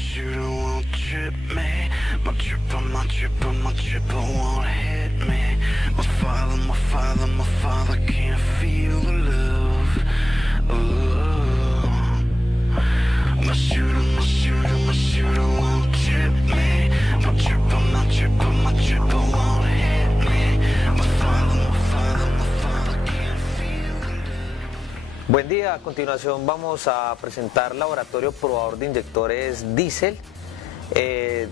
shooter won't trip me. My tripper won't hit me. My father can't feel the love. Oh. My shooter won't trip me. My tripper won't hit me. My father can't feel the love. Buen día, a continuación vamos a presentar Laboratorio Probador de Inyectores Diésel,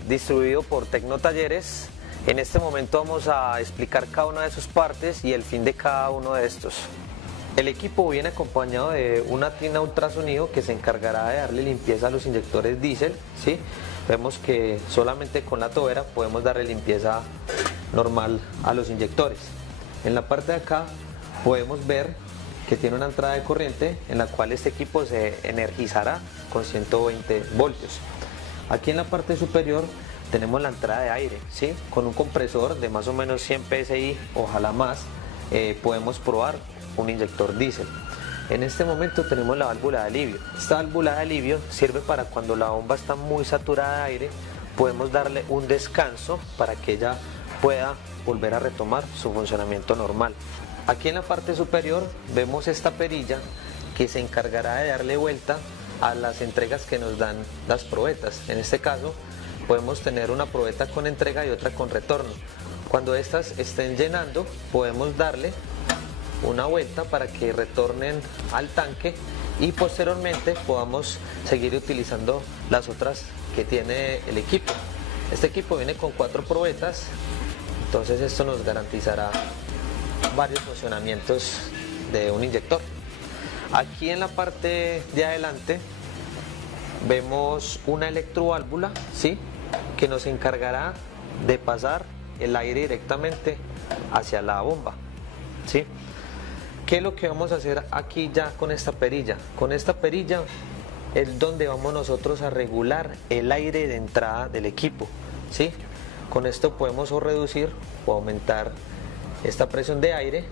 distribuido por Tecnotalleres. En este momento vamos a explicar cada una de sus partes y el fin de cada uno de estos. El equipo viene acompañado de una tina ultrasonido que se encargará de darle limpieza a los inyectores diésel, ¿sí? Vemos que solamente con la tobera podemos darle limpieza normal a los inyectores. En la parte de acá podemos ver que tiene una entrada de corriente en la cual este equipo se energizará con 120 voltios. Aquí en la parte superior tenemos la entrada de aire, ¿sí? Con un compresor de más o menos 100 psi, ojalá más, podemos probar un inyector diésel. En este momento tenemos la válvula de alivio. Esta válvula de alivio sirve para cuando la bomba está muy saturada de aire, podemos darle un descanso para que ella pueda volver a retomar su funcionamiento normal. Aquí en la parte superior vemos esta perilla que se encargará de darle vuelta a las entregas que nos dan las probetas. En este caso podemos tener una probeta con entrega y otra con retorno. Cuando estas estén llenando podemos darle una vuelta para que retornen al tanque y posteriormente podamos seguir utilizando las otras que tiene el equipo. Este equipo viene con 4 probetas, entonces esto nos garantizará varios funcionamientos de un inyector. Aquí en la parte de adelante vemos una electroválvula, ¿sí? Que nos encargará de pasar el aire directamente hacia la bomba, ¿sí? ¿Qué es lo que vamos a hacer aquí ya con esta perilla? Con esta perilla es donde vamos nosotros a regular el aire de entrada del equipo, ¿sí? Con esto podemos o reducir o aumentar esta presión de aire,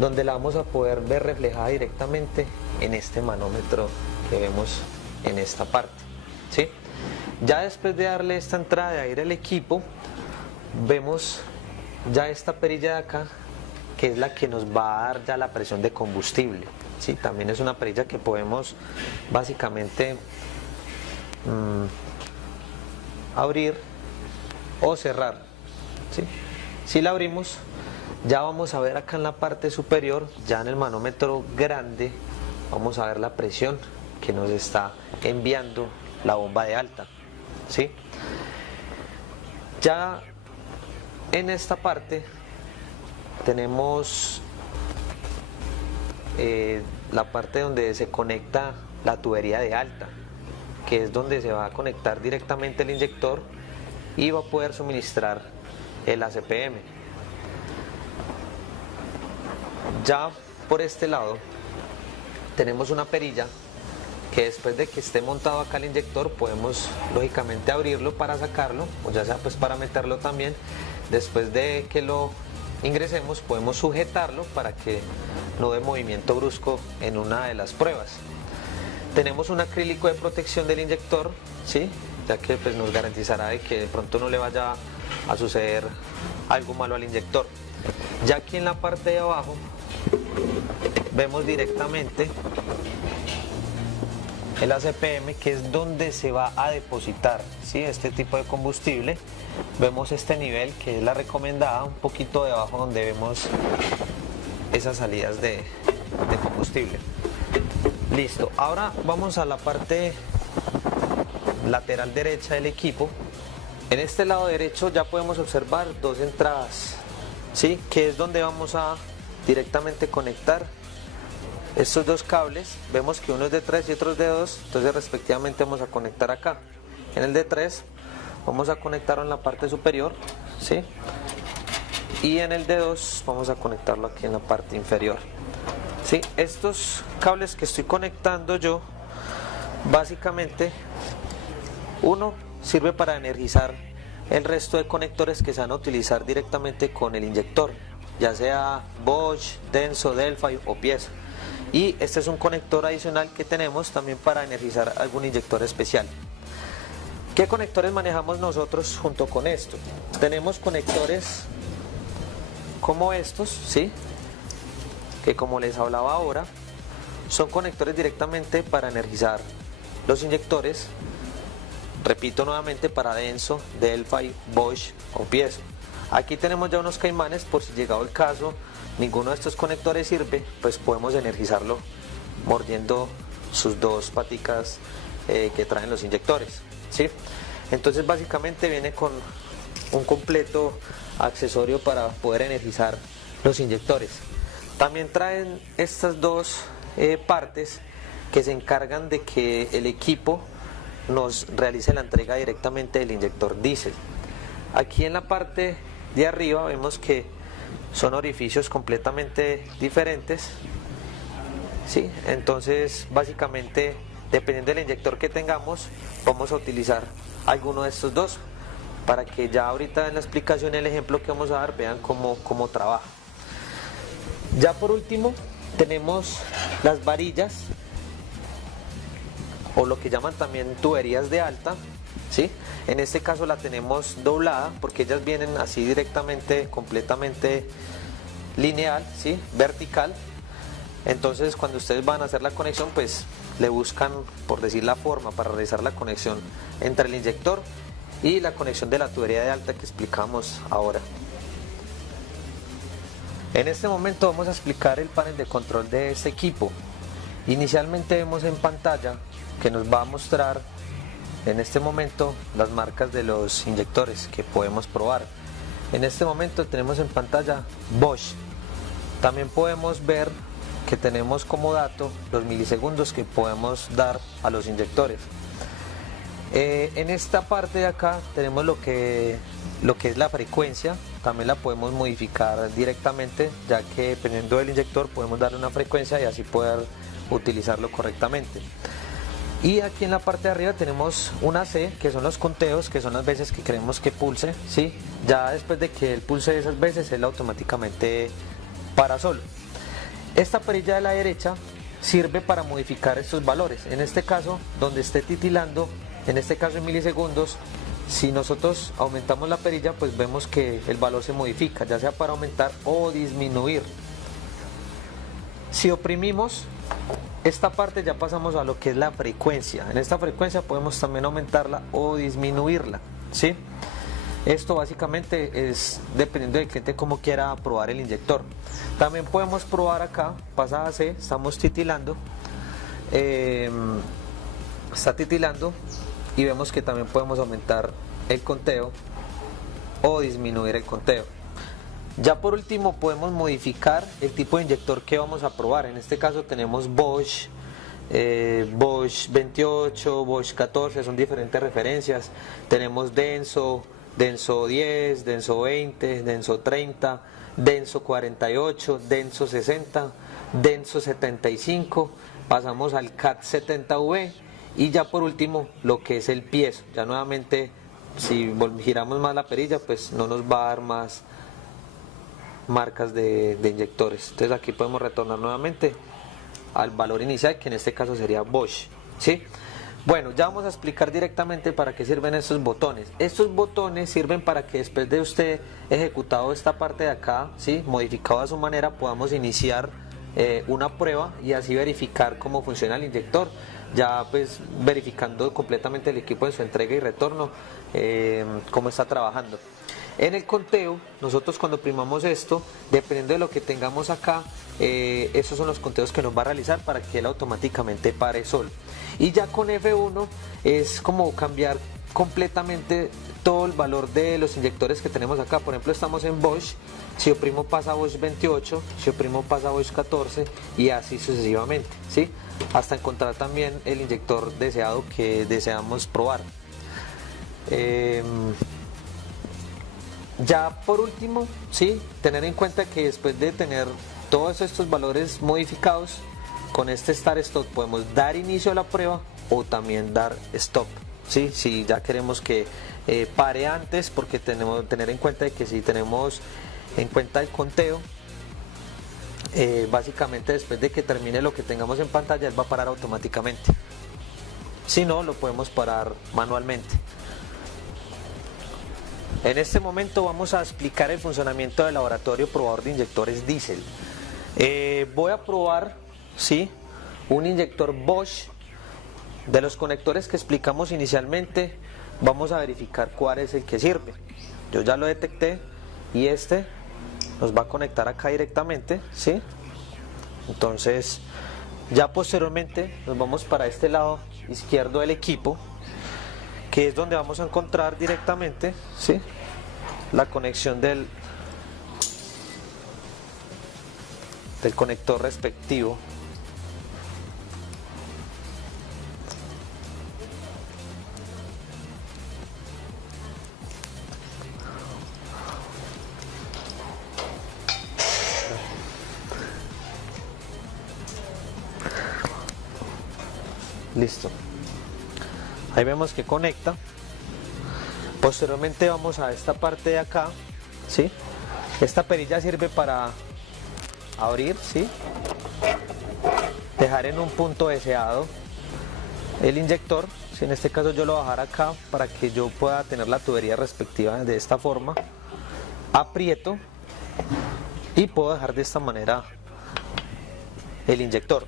donde la vamos a poder ver reflejada directamente en este manómetro que vemos en esta parte, ¿sí? Ya después de darle esta entrada de aire al equipo, vemos ya esta perilla de acá, que es la que nos va a dar ya la presión de combustible, ¿sí? También es una perilla que podemos básicamente abrir o cerrar, ¿sí? Si la abrimos, ya vamos a ver acá en la parte superior, ya en el manómetro grande, vamos a ver la presión que nos está enviando la bomba de alta, ¿sí? Ya en esta parte tenemos la parte donde se conecta la tubería de alta, que es donde se va a conectar directamente el inyector y va a poder suministrar el ACPM. Ya por este lado tenemos una perilla que después de que esté montado acá el inyector podemos lógicamente abrirlo para sacarlo, o ya sea pues para meterlo también. Después de que lo ingresemos podemos sujetarlo para que no dé movimiento brusco en una de las pruebas. Tenemos un acrílico de protección del inyector, ¿sí? Ya que pues nos garantizará de que de pronto no le vaya a suceder algo malo al inyector. Ya aquí en la parte de abajo vemos directamente el ACPM, que es donde se va a depositar, ¿sí? Este tipo de combustible. Vemos este nivel que es la recomendada, un poquito debajo donde vemos esas salidas de combustible. Listo, ahora vamos a la parte lateral derecha del equipo. En este lado derecho ya podemos observar 2 entradas, ¿sí? Que es donde vamos a directamente conectar estos 2 cables. Vemos que uno es de 3 y otro es de 2, entonces respectivamente vamos a conectar acá. En el de 3 vamos a conectarlo en la parte superior, ¿sí? Y en el de 2 vamos a conectarlo aquí en la parte inferior, ¿sí? Estos cables que estoy conectando yo, básicamente, uno sirve para energizar el resto de conectores que se van a utilizar directamente con el inyector, ya sea Bosch, Denso, Delphi o pieza. Y este es un conector adicional que tenemos también para energizar algún inyector especial. ¿Qué conectores manejamos nosotros junto con esto? Tenemos conectores como estos, ¿sí? Que como les hablaba ahora, son conectores directamente para energizar los inyectores. Repito nuevamente, para Denso, Delphi, Bosch o Piezo. Aquí tenemos ya unos caimanes por si llegado el caso ninguno de estos conectores sirve, pues podemos energizarlo mordiendo sus dos paticas que traen los inyectores, ¿sí? Entonces básicamente viene con un completo accesorio para poder energizar los inyectores. También traen estas dos partes que se encargan de que el equipo nos realice la entrega directamente del inyector diésel. Aquí en la parte de arriba vemos que son orificios completamente diferentes, ¿sí? Entonces básicamente, dependiendo del inyector que tengamos, vamos a utilizar alguno de estos dos para que ya ahorita en la explicación, el ejemplo que vamos a dar, vean cómo trabaja. Ya por último tenemos las varillas, o lo que llaman también tuberías de alta, ¿sí? En este caso la tenemos doblada porque ellas vienen así directamente, completamente lineal, ¿sí? Vertical. Entonces cuando ustedes van a hacer la conexión, pues le buscan, por decir la forma, para realizar la conexión entre el inyector y la conexión de la tubería de alta que explicamos ahora. En este momento vamos a explicar el panel de control de este equipo. Inicialmente vemos en pantalla que nos va a mostrar en este momento las marcas de los inyectores que podemos probar. En este momento tenemos en pantalla Bosch. También podemos ver que tenemos como dato los milisegundos que podemos dar a los inyectores. En esta parte de acá tenemos lo que es la frecuencia. También la podemos modificar directamente, ya que dependiendo del inyector podemos darle una frecuencia y así poder utilizarlo correctamente. Y aquí en la parte de arriba tenemos una C, que son los conteos, que son las veces que queremos que pulse, ¿sí? Ya después de que él pulse esas veces, él automáticamente para solo. Esta perilla de la derecha sirve para modificar estos valores. En este caso, donde esté titilando, en este caso en milisegundos, si nosotros aumentamos la perilla, pues vemos que el valor se modifica, ya sea para aumentar o disminuir. Si oprimimos esta parte, ya pasamos a lo que es la frecuencia. En esta frecuencia podemos también aumentarla o disminuirla, ¿sí? Esto básicamente es dependiendo del cliente cómo quiera probar el inyector. También podemos probar acá, pasada C, estamos titilando, está titilando y vemos que también podemos aumentar el conteo o disminuir el conteo. Ya por último podemos modificar el tipo de inyector que vamos a probar. En este caso tenemos Bosch, Bosch 28, Bosch 14, son diferentes referencias. Tenemos Denso, Denso 10, Denso 20, Denso 30, Denso 48, Denso 60, Denso 75, pasamos al CAT 70V y ya por último lo que es el piezo. Ya nuevamente si giramos más la perilla, pues no nos va a dar más marcas de inyectores. Entonces aquí podemos retornar nuevamente al valor inicial, que en este caso sería Bosch, ¿sí? Bueno, ya vamos a explicar directamente para qué sirven estos botones. Estos botones sirven para que después de usted ejecutado esta parte de acá, ¿sí?, modificado a su manera, podamos iniciar una prueba y así verificar cómo funciona el inyector, ya pues verificando completamente el equipo en su entrega y retorno, cómo está trabajando. En el conteo, nosotros cuando primamos esto, dependiendo de lo que tengamos acá, esos son los conteos que nos va a realizar para que él automáticamente pare solo. Y ya con F1 es como cambiar completamente todo el valor de los inyectores que tenemos acá. Por ejemplo, estamos en Bosch, si oprimo pasa a Bosch 28, si oprimo pasa a Bosch 14 y así sucesivamente, ¿sí?, hasta encontrar también el inyector deseado que deseamos probar. Ya por último, sí, tener en cuenta que después de tener todos estos valores modificados, con este Start Stop podemos dar inicio a la prueba o también dar Stop, ¿sí? Si ya queremos que pare antes, porque tenemos que tener en cuenta de que si tenemos en cuenta el conteo, básicamente después de que termine lo que tengamos en pantalla, él va a parar automáticamente. Si no, lo podemos parar manualmente. En este momento vamos a explicar el funcionamiento del laboratorio probador de inyectores diésel. Voy a probar, ¿sí?, un inyector Bosch. De los conectores que explicamos inicialmente, vamos a verificar cuál es el que sirve. Yo ya lo detecté y este nos va a conectar acá directamente, ¿sí? Entonces, ya posteriormente nos vamos para este lado izquierdo del equipo, que es donde vamos a encontrar directamente, ¿sí?, la conexión del conector respectivo. Listo, ahí vemos que conecta. Posteriormente vamos a esta parte de acá, ¿sí? Esta perilla sirve para abrir, ¿sí?, dejar en un punto deseado el inyector. ¿Sí? En este caso yo lo voy a dejar acá para que yo pueda tener la tubería respectiva de esta forma. Aprieto y puedo dejar de esta manera el inyector.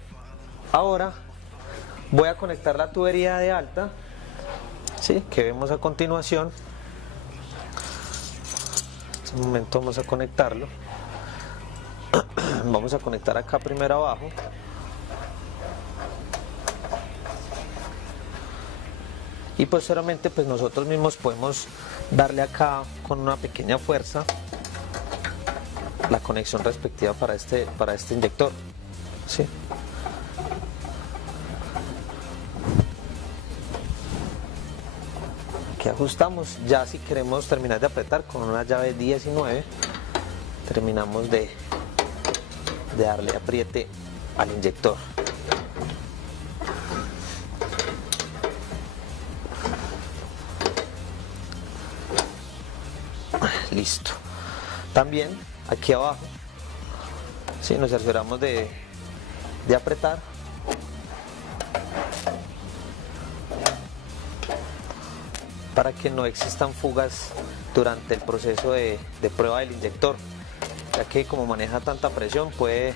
Ahora voy a conectar la tubería de alta, ¿sí?, que vemos a continuación. En este momento vamos a conectarlo. Vamos a conectar acá primero abajo. Y posteriormente pues nosotros mismos podemos darle acá con una pequeña fuerza la conexión respectiva para este inyector, ¿sí? Aquí ajustamos. Ya si queremos terminar de apretar con una llave 19, terminamos de darle apriete al inyector. Listo. También aquí abajo, ¿sí?, nos cercioramos de apretar. Para que no existan fugas durante el proceso de prueba del inyector, ya que como maneja tanta presión puede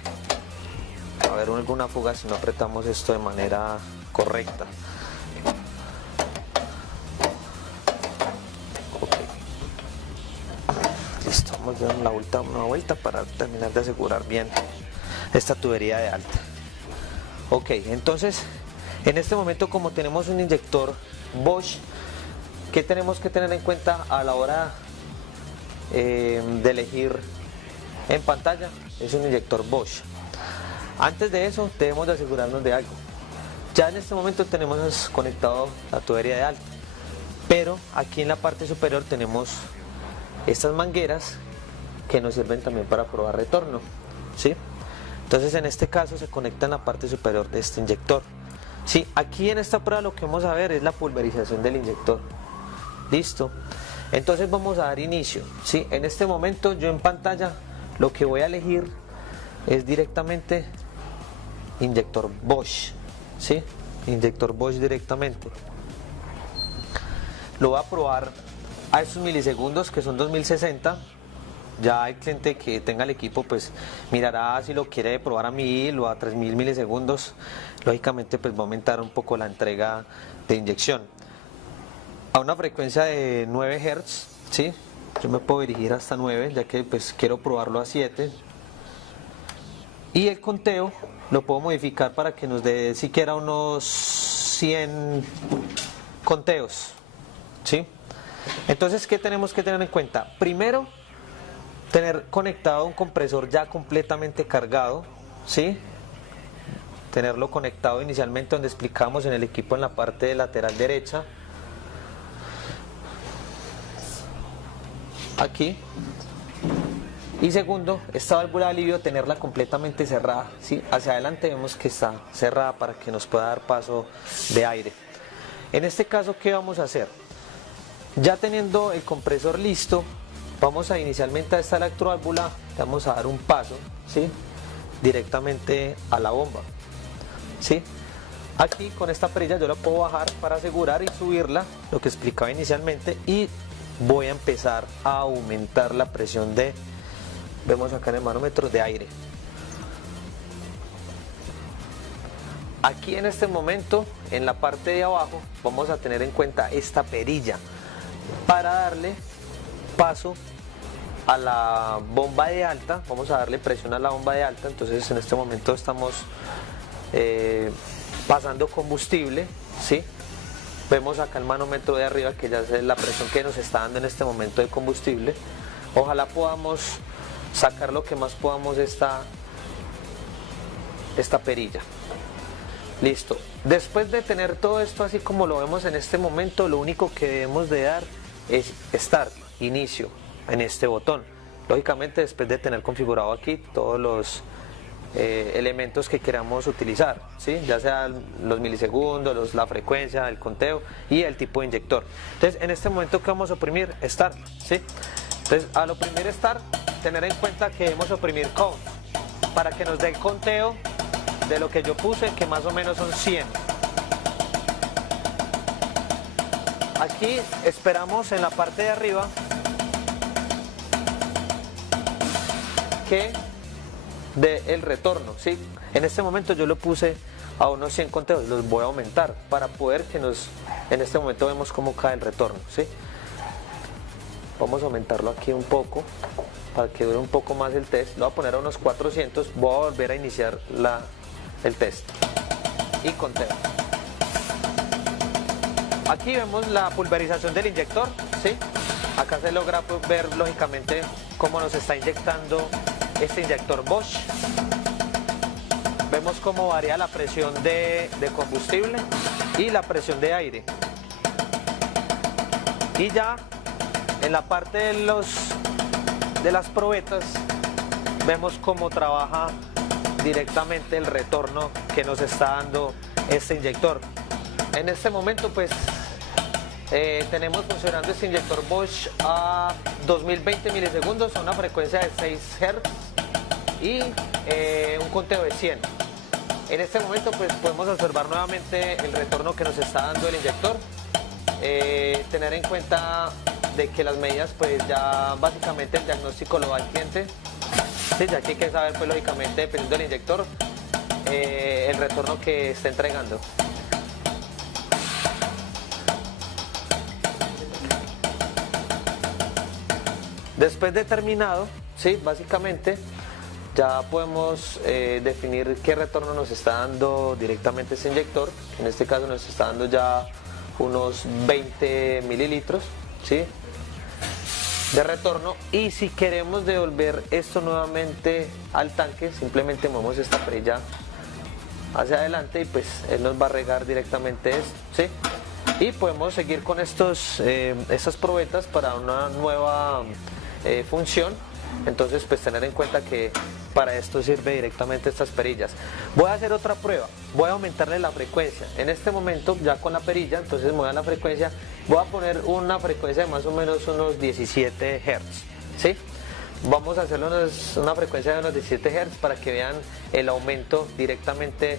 haber alguna fuga si no apretamos esto de manera correcta. Okay. Listo, vamos a dar una vuelta para terminar de asegurar bien esta tubería de alta. Ok, entonces en este momento, como tenemos un inyector Bosch, ¿qué tenemos que tener en cuenta a la hora de elegir en pantalla? Es un inyector Bosch. Antes de eso debemos de asegurarnos de algo. Ya en este momento tenemos conectado la tubería de alta, pero aquí en la parte superior tenemos estas mangueras que nos sirven también para probar retorno, ¿sí? Entonces en este caso se conecta en la parte superior de este inyector. Sí, aquí en esta prueba lo que vamos a ver es la pulverización del inyector. Listo, entonces vamos a dar inicio, ¿sí? En este momento yo en pantalla lo que voy a elegir es directamente inyector Bosch, ¿sí? Inyector Bosch directamente. Lo voy a probar a estos milisegundos, que son 2060. Ya el cliente que tenga el equipo pues mirará si lo quiere probar a 1000 o a 3000 milisegundos. Lógicamente pues va a aumentar un poco la entrega de inyección a una frecuencia de 9 Hz, ¿sí? Yo me puedo dirigir hasta 9, ya que pues quiero probarlo a 7. Y el conteo lo puedo modificar para que nos dé siquiera unos 100 conteos, ¿sí? Entonces, ¿qué tenemos que tener en cuenta? Primero, tener conectado un compresor ya completamente cargado, ¿sí? Tenerlo conectado inicialmente donde explicamos en el equipo en la parte lateral derecha. Aquí. Y segundo, esta válvula de alivio tenerla completamente cerrada, ¿sí? Hacia adelante vemos que está cerrada para que nos pueda dar paso de aire. En este caso, ¿qué vamos a hacer? Ya teniendo el compresor listo, vamos a inicialmente a esta electroválvula, vamos a dar un paso, ¿sí?, directamente a la bomba, ¿sí? Aquí con esta perilla yo la puedo bajar para asegurar y subirla, lo que explicaba inicialmente, y voy a empezar a aumentar la presión de, vemos acá en el manómetro, de aire. Aquí en este momento, en la parte de abajo, vamos a tener en cuenta esta perilla para darle paso a la bomba de alta. Vamos a darle presión a la bomba de alta. Entonces en este momento estamos pasando combustible, ¿sí? Vemos acá el manómetro de arriba que ya es la presión que nos está dando en este momento de combustible. Ojalá podamos sacar lo que más podamos esta perilla. Listo. Después de tener todo esto así como lo vemos en este momento, lo único que debemos de dar es Start, inicio, en este botón. Lógicamente después de tener configurado aquí todos los elementos que queramos utilizar, ¿sí? Ya sean los milisegundos, la frecuencia, el conteo y el tipo de inyector. Entonces en este momento que vamos a oprimir Start, ¿sí? Entonces al oprimir Start, tener en cuenta que debemos oprimir Count para que nos dé el conteo de lo que yo puse, que más o menos son 100. Aquí esperamos en la parte de arriba que dé el retorno, ¿sí? En este momento yo lo puse a unos 100 conteos, los voy a aumentar para poder que en este momento vemos cómo cae el retorno, ¿sí? Vamos a aumentarlo aquí un poco para que dure un poco más el test. Lo voy a poner a unos 400, voy a volver a iniciar el test y conteo. Aquí vemos la pulverización del inyector, ¿sí? Acá se logra ver lógicamente cómo nos está inyectando este inyector Bosch. Vemos cómo varía la presión de combustible y la presión de aire. Y ya en la parte de las probetas vemos cómo trabaja directamente el retorno que nos está dando este inyector. En este momento pues tenemos funcionando este inyector Bosch a 2020 milisegundos a una frecuencia de 6 Hz y un conteo de 100. En este momento pues podemos observar nuevamente el retorno que nos está dando el inyector. Tener en cuenta de que las medidas pues ya básicamente el diagnóstico lo da el cliente. Sí, ya que hay que saber pues lógicamente dependiendo del inyector el retorno que está entregando. Después de terminado, sí, básicamente ya podemos definir qué retorno nos está dando directamente ese inyector. En este caso nos está dando ya unos 20 mililitros, ¿sí?, de retorno. Y si queremos devolver esto nuevamente al tanque, simplemente movemos esta perilla hacia adelante y pues él nos va a regar directamente esto, ¿sí? Y podemos seguir con estas probetas para una nueva función. Entonces pues tener en cuenta que para esto sirve directamente estas perillas. Voy a hacer otra prueba, voy a aumentarle la frecuencia. En este momento ya con la perilla, entonces me voy a la frecuencia, voy a poner una frecuencia de más o menos unos 17 Hz, ¿sí? Vamos a hacerlo una frecuencia de unos 17 Hz para que vean el aumento directamente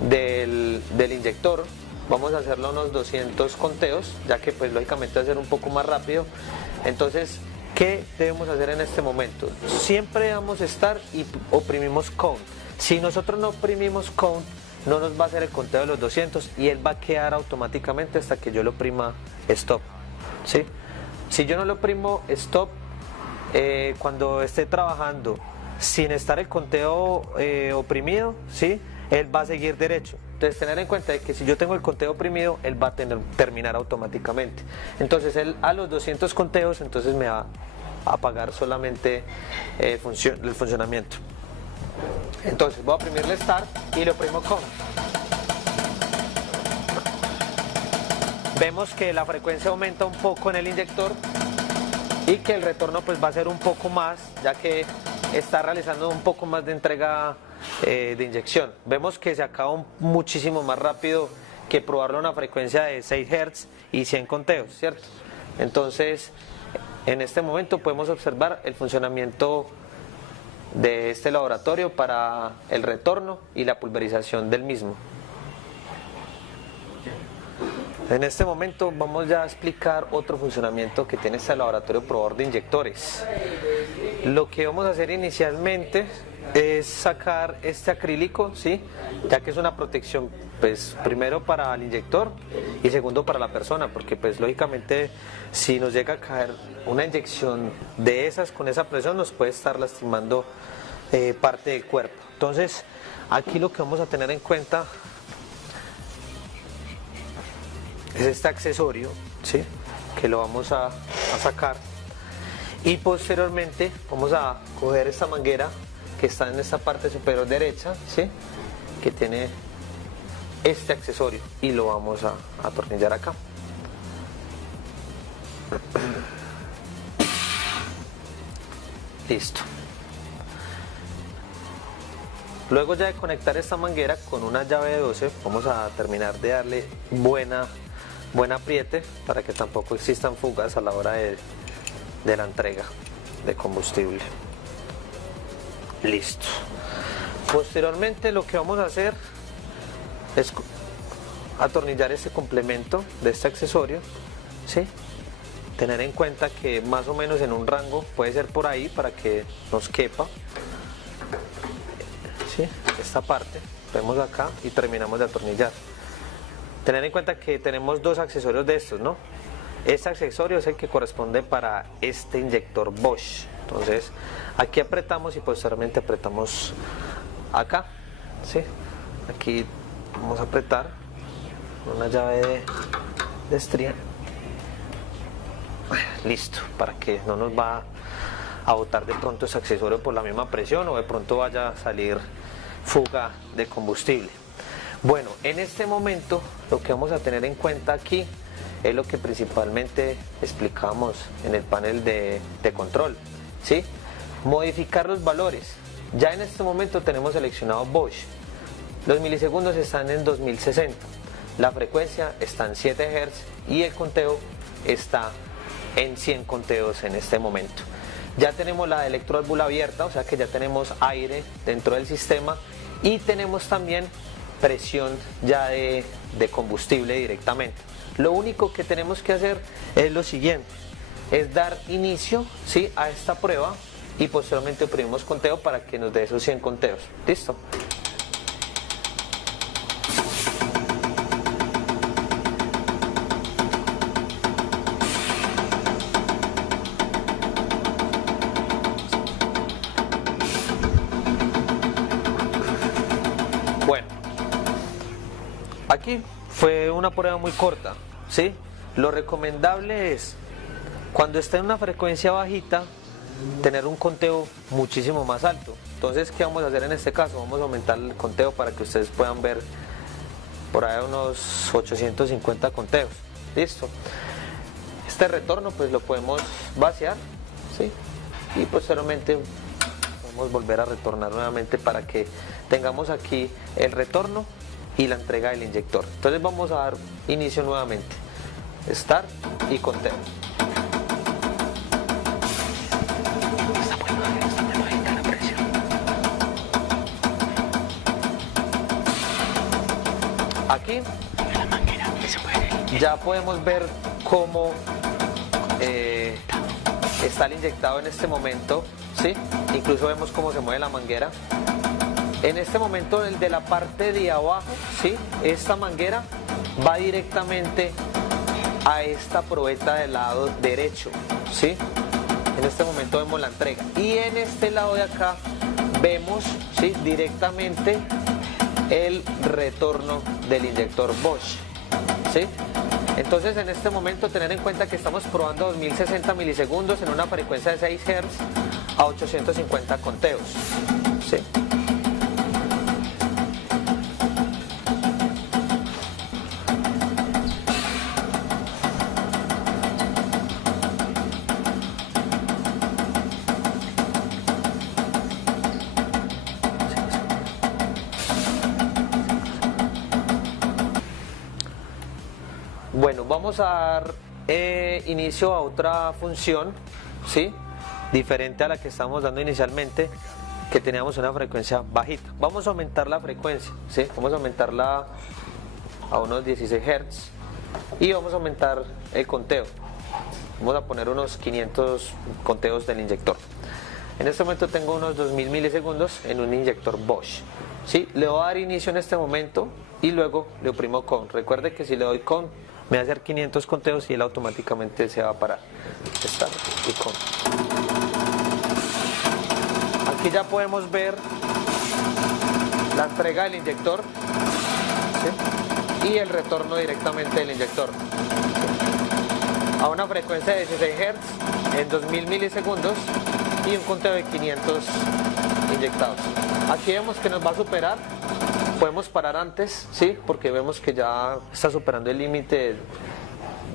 del inyector. Vamos a hacerlo unos 200 conteos, ya que pues lógicamente va a ser un poco más rápido. Entonces, ¿qué debemos hacer en este momento? Siempre damos Start y oprimimos Count. Si nosotros no oprimimos Count, no nos va a hacer el conteo de los 200 y él va a quedar automáticamente hasta que yo lo oprima Stop, ¿sí? Si yo no lo oprimo Stop, cuando esté trabajando sin estar el conteo oprimido, ¿sí?, él va a seguir derecho. Entonces tener en cuenta de que si yo tengo el conteo oprimido, él va a terminar automáticamente. Entonces él a los 200 conteos, entonces me va a apagar solamente el funcionamiento. Entonces voy a oprimirle Start y le oprimo Count. Vemos que la frecuencia aumenta un poco en el inyector y que el retorno pues va a ser un poco más, ya que está realizando un poco más de entrega de inyección. Vemos que se acaba muchísimo más rápido que probarlo a una frecuencia de 6 Hz y 100 conteos, ¿cierto? Entonces, en este momento podemos observar el funcionamiento de este laboratorio para el retorno y la pulverización del mismo. En este momento vamos ya a explicar otro funcionamiento que tiene este laboratorio probador de inyectores. Lo que vamos a hacer inicialmente es sacar este acrílico, ¿sí? Ya que es una protección, pues primero para el inyector y segundo para la persona, porque pues lógicamente si nos llega a caer una inyección de esas con esa presión nos puede estar lastimando parte del cuerpo. Entonces aquí lo que vamos a tener en cuenta es este accesorio, ¿sí? Que lo vamos a sacar, y posteriormente vamos a coger esta manguera que está en esta parte superior derecha, ¿sí? Que tiene este accesorio, y lo vamos a atornillar acá. Listo. Luego ya de conectar esta manguera con una llave de 12, vamos a terminar de darle buen apriete para que tampoco existan fugas a la hora de la entrega de combustible. Listo. Posteriormente lo que vamos a hacer es atornillar este complemento de este accesorio, ¿sí? Tener en cuenta que más o menos en un rango puede ser por ahí para que nos quepa, ¿sí? Esta parte, vemos acá y terminamos de atornillar. Tener en cuenta que tenemos dos accesorios de estos, ¿no? Este accesorio es el que corresponde para este inyector Bosch. Entonces aquí apretamos y posteriormente apretamos acá, ¿sí? Aquí vamos a apretar con una llave de estría. Listo, para que no nos va a botar de pronto ese accesorio por la misma presión o de pronto vaya a salir fuga de combustible. Bueno, en este momento lo que vamos a tener en cuenta aquí es lo que principalmente explicamos en el panel de control, ¿sí? Modificar los valores. Ya en este momento tenemos seleccionado Bosch. Los milisegundos están en 2060, la frecuencia está en 7 Hz y el conteo está en 100 conteos en este momento. Ya tenemos la electroválvula abierta, o sea que ya tenemos aire dentro del sistema, y tenemos también presión ya de combustible directamente. Lo único que tenemos que hacer es lo siguiente, es dar inicio, ¿sí?, a esta prueba, y posteriormente oprimimos conteo para que nos dé esos 100 conteos. ¿Listo? Bueno, aquí fue una prueba muy corta, ¿sí? Lo recomendable es, cuando esté en una frecuencia bajita, tener un conteo muchísimo más alto. Entonces, ¿qué vamos a hacer en este caso? Vamos a aumentar el conteo para que ustedes puedan ver por ahí unos 850 conteos. Listo. Este retorno pues lo podemos vaciar, ¿sí? Y posteriormente podemos volver a retornar nuevamente para que tengamos aquí el retorno y la entrega del inyector. Entonces vamos a dar inicio nuevamente, start y conteo. Aquí ya podemos ver cómo está el inyectado en este momento, ¿sí? Incluso vemos cómo se mueve la manguera. En este momento, el de la parte de abajo, ¿sí?, esta manguera va directamente a esta probeta del lado derecho, ¿sí? En este momento vemos la entrega. Y en este lado de acá vemos, ¿sí?, directamente el retorno del inyector Bosch, ¿sí? Entonces, en este momento tener en cuenta que estamos probando 2060 milisegundos en una frecuencia de 6 Hz a 850 conteos, ¿sí? Bueno, vamos a dar inicio a otra función, ¿sí?, diferente a la que estábamos dando inicialmente, que teníamos una frecuencia bajita. Vamos a aumentar la frecuencia, ¿sí? Vamos a aumentarla a unos 16 Hz y vamos a aumentar el conteo. Vamos a poner unos 500 conteos del inyector. En este momento tengo unos 2000 milisegundos en un inyector Bosch. ¿Sí? Le voy a dar inicio en este momento y luego le oprimo con. Recuerde que si le doy con, me va a hacer 500 conteos y él automáticamente se va a parar. Start y con. Aquí ya podemos ver la entrega del inyector, ¿sí? Y el retorno directamente del inyector, ¿sí? A una frecuencia de 16 Hz en 2000 milisegundos y un conteo de 500 inyectados. Aquí vemos que nos va a superar, podemos parar antes, ¿sí? Porque vemos que ya está superando el límite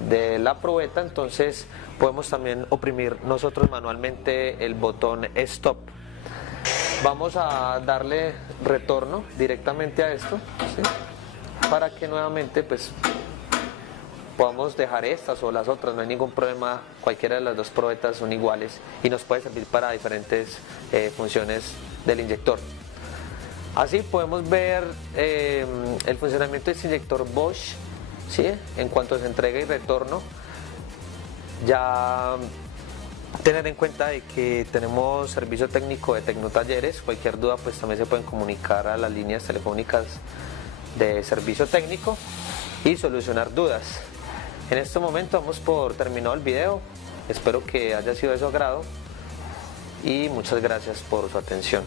de la probeta, entonces podemos también oprimir nosotros manualmente el botón Stop. Vamos a darle retorno directamente a esto, ¿sí? Para que nuevamente pues podamos dejar estas o las otras, no hay ningún problema, cualquiera de las dos probetas son iguales y nos puede servir para diferentes funciones del inyector. Así podemos ver el funcionamiento de este inyector Bosch, ¿sí? En cuanto se entrega y retorno. Ya tener en cuenta de que tenemos servicio técnico de Tecnotalleres, cualquier duda pues también se pueden comunicar a las líneas telefónicas de servicio técnico y solucionar dudas. En este momento damos por terminado el video, espero que haya sido de su agrado y muchas gracias por su atención.